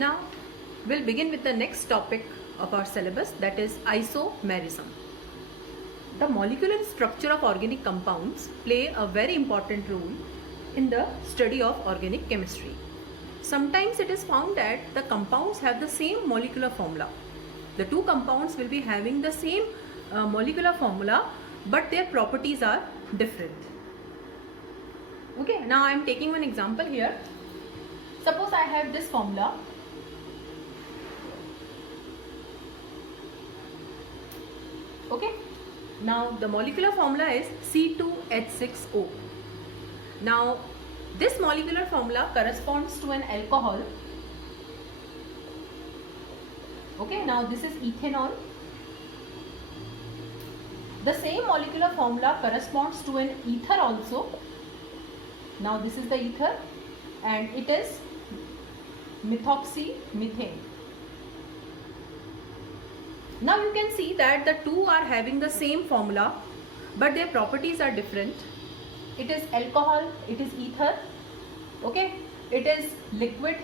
Now we'll begin with the next topic of our syllabus, that is isomerism. The molecular structure of organic compounds play a very important role in the study of organic chemistry. Sometimes it is found that the compounds have the same molecular formula. The two compounds will be having the same molecular formula, but their properties are different. Okay, now I am taking one example here. Suppose I have this formula. Okay, now the molecular formula is C2H6O. Now this molecular formula corresponds to an alcohol. Okay, now this is ethanol. The same molecular formula corresponds to an ether also. Now this is the ether and it is methoxymethane. Now you can see that the two are having the same formula, but their properties are different. It is alcohol, it is ether. Okay, it is liquid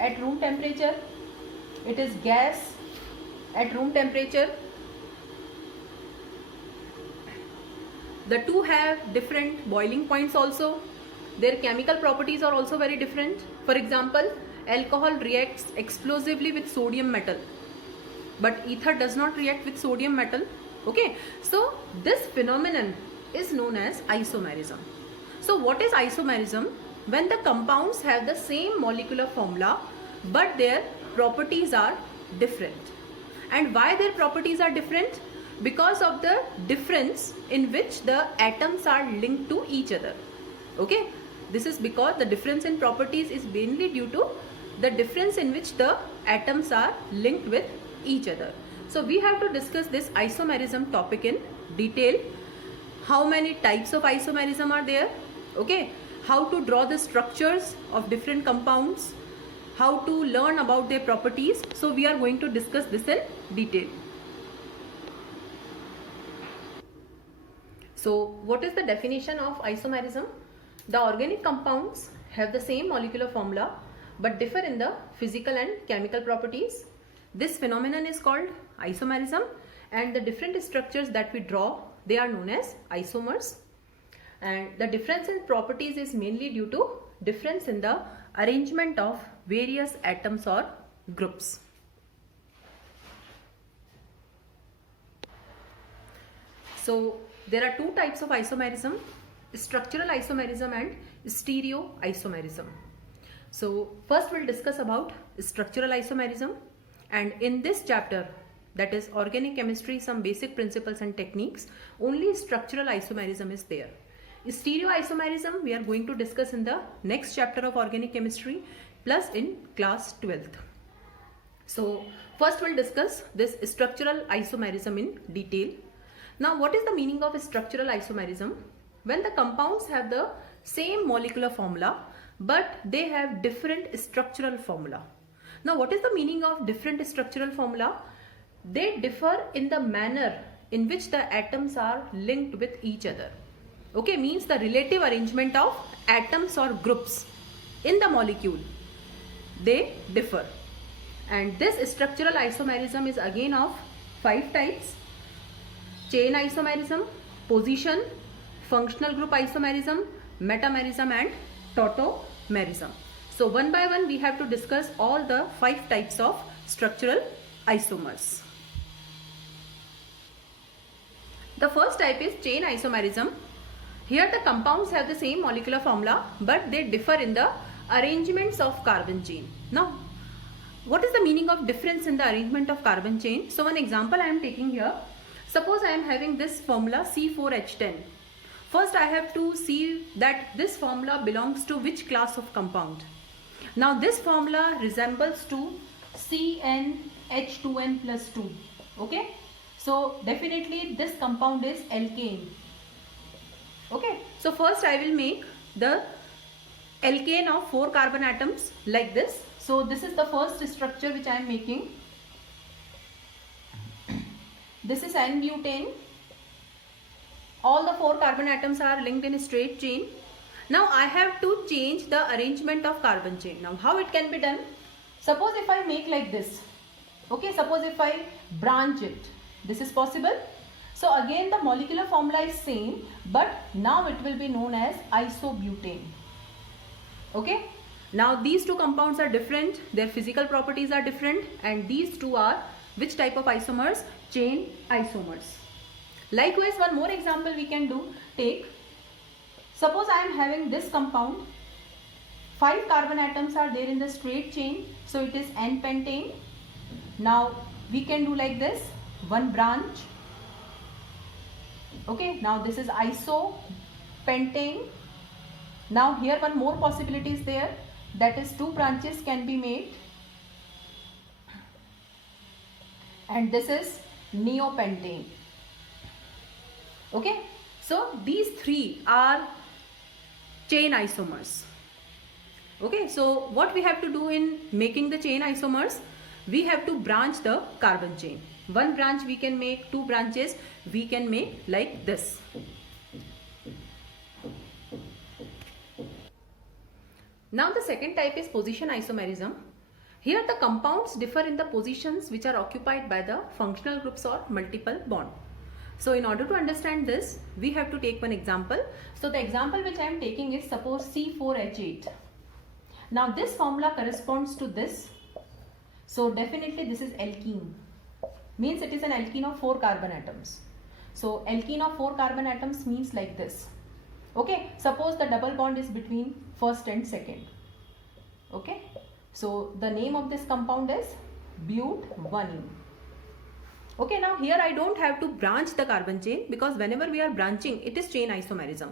at room temperature, it is gas at room temperature. The two have different boiling points also. Their chemical properties are also very different. For example, alcohol reacts explosively with sodium metal, but ether does not react with sodium metal. Okay, so this phenomenon is known as isomerism. So what is isomerism? When the compounds have the same molecular formula, but their properties are different. And why their properties are different? Because of the difference in which the atoms are linked to each other. Okay, this is because the difference in properties is mainly due to the difference in which the atoms are linked with each other. So we have to discuss this isomerism topic in detail. How many types of isomerism are there? Okay, how to draw the structures of different compounds, how to learn about their properties. So we are going to discuss this in detail. So what is the definition of isomerism? The organic compounds have the same molecular formula but differ in the physical and chemical properties. This phenomenon is called isomerism, and the different structures that we draw, they are known as isomers. And the difference in properties is mainly due to difference in the arrangement of various atoms or groups. So there are two types of isomerism: structural isomerism and stereoisomerism. So first we'll discuss about structural isomerism, and in this chapter, that is organic chemistry, some basic principles and techniques, only structural isomerism is there. Stereoisomerism we are going to discuss in the next chapter of organic chemistry plus in class 12th. So first we'll discuss this structural isomerism in detail. Now what is the meaning of structural isomerism? When the compounds have the same molecular formula but they have different structural formula. Now what is the meaning of different structural formula? They differ in the manner in which the atoms are linked with each other. Okay, means the relative arrangement of atoms or groups in the molecule, they differ. And this structural isomerism is again of 5 types: chain isomerism, position, functional group isomerism, metamerism and tautomerism. So one by one we have to discuss all the 5 types of structural isomers. The first type is chain isomerism. Here the compounds have the same molecular formula but they differ in the arrangements of carbon chain. Now what is the meaning of difference in the arrangement of carbon chain? So one example I am taking here. Suppose I am having this formula C4H10. First I have to see that this formula belongs to which class of compound. Now this formula resembles to CnH2n plus 2. Okay, so definitely this compound is alkane. Okay, so first I will make the alkane of 4 carbon atoms like this. So this is the first structure which I am making. This is N-butane. All the 4 carbon atoms are linked in a straight chain. Now I have to change the arrangement of carbon chain. Now how it can be done? Suppose if I make like this, okay, suppose if I branch it, this is possible. So again the molecular formula is same, but now it will be known as isobutane. Okay, now these two compounds are different, their physical properties are different, and these two are which type of isomers? Chain isomers. Likewise, one more example we can do. Take, suppose I am having this compound, 5 carbon atoms are there in the straight chain, so it is N-pentane. Now we can do like this, one branch. Okay, now this is isopentane. Now here one more possibility is there, that is 2 branches can be made, and this is neopentane. Okay, so these 3 are chain isomers. Okay, so what we have to do in making the chain isomers? We have to branch the carbon chain. One branch we can make, 2 branches we can make like this. Now the second type is position isomerism. Here the compounds differ in the positions which are occupied by the functional groups or multiple bond. So in order to understand this, we have to take one example. So the example which I am taking is, suppose C4H8. Now this formula corresponds to this. So definitely this is alkene. Means it is an alkene of 4 carbon atoms. So alkene of 4 carbon atoms means like this. Okay, suppose the double bond is between first and second. Okay, so the name of this compound is but1ene. Okay, now here I don't have to branch the carbon chain, because whenever we are branching, it is chain isomerism.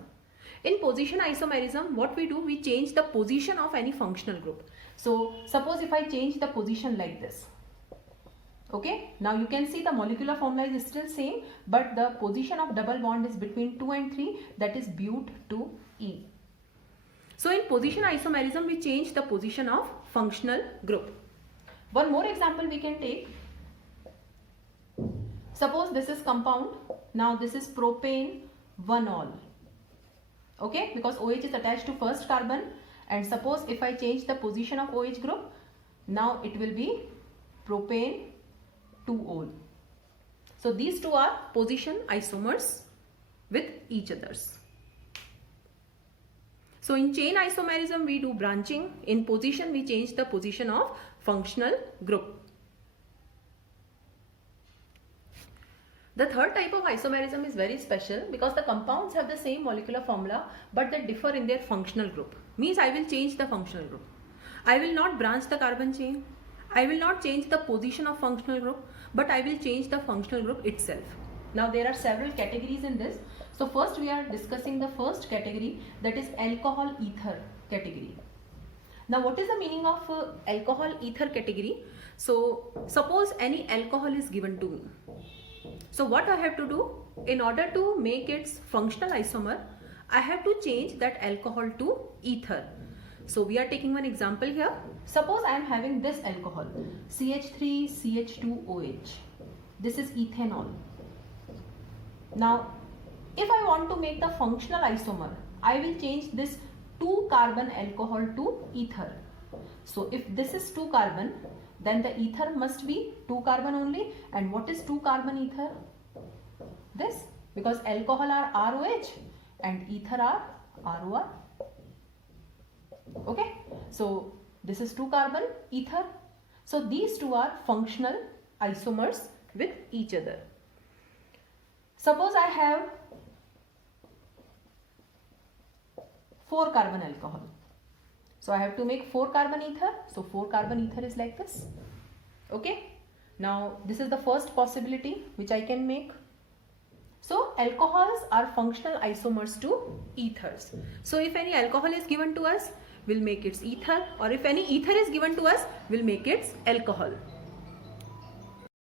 In position isomerism, what we do, we change the position of any functional group. So suppose if I change the position like this. Okay, now you can see the molecular formula is still same, but the position of double bond is between 2 and 3, that is but2e. So in position isomerism, we change the position of functional group. One more example we can take. Suppose this is compound, now this is propane 1-ol. Okay, because OH is attached to first carbon, and suppose if I change the position of OH group, now it will be propane 2-ol. So these two are position isomers with each others. So in chain isomerism we do branching, in position we change the position of functional group. The third type of isomerism is very special, because the compounds have the same molecular formula but they differ in their functional group. Means I will change the functional group. I will not branch the carbon chain. I will not change the position of functional group, but I will change the functional group itself. Now there are several categories in this. So first we are discussing the first category, that is alcohol ether category. Now what is the meaning of alcohol ether category? So suppose any alcohol is given to me. So what I have to do, in order to make its functional isomer, I have to change that alcohol to ether. So we are taking one example here. Suppose I am having this alcohol, CH3CH2OH. This is ethanol. Now if I want to make the functional isomer, I will change this 2 carbon alcohol to ether. So if this is 2 carbon, then the ether must be 2 carbon only. And what is 2 carbon ether? This, because alcohol are ROH and ether are ROR. Okay, so this is 2 carbon ether. So these two are functional isomers with each other. Suppose I have 4 carbon alcohol. So I have to make 4 carbon ether. So 4 carbon ether is like this. Okay. Now this is the first possibility which I can make. So alcohols are functional isomers to ethers. So if any alcohol is given to us, we'll make its ether, or if any ether is given to us, we'll make its alcohol.